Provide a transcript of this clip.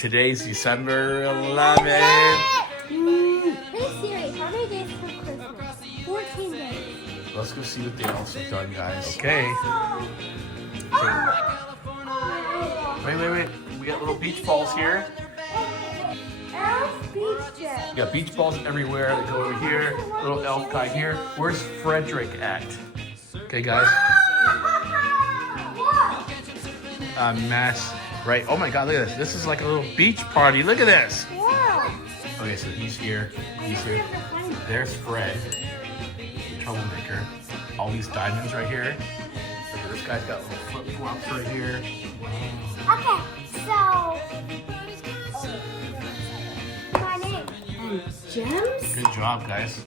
Today's December 11th. Hey Siri, how many days till Christmas? 14 days. Let's go see what the elves have done, guys. Okay. Wait. We got little beach balls here. Elf beach jet. We got beach balls everywhere. They go over here. Little elf guy here. Where's Frederick at? Okay, guys. Mess. Right. Oh my God, look at this. This is like a little beach party. Look at this. Wow. Okay, so he's here. He's here. There's Fred, the troublemaker. All these diamonds right here. Look at this guy's got little flip-flops right here. Okay, so my name and gems. Good job, guys.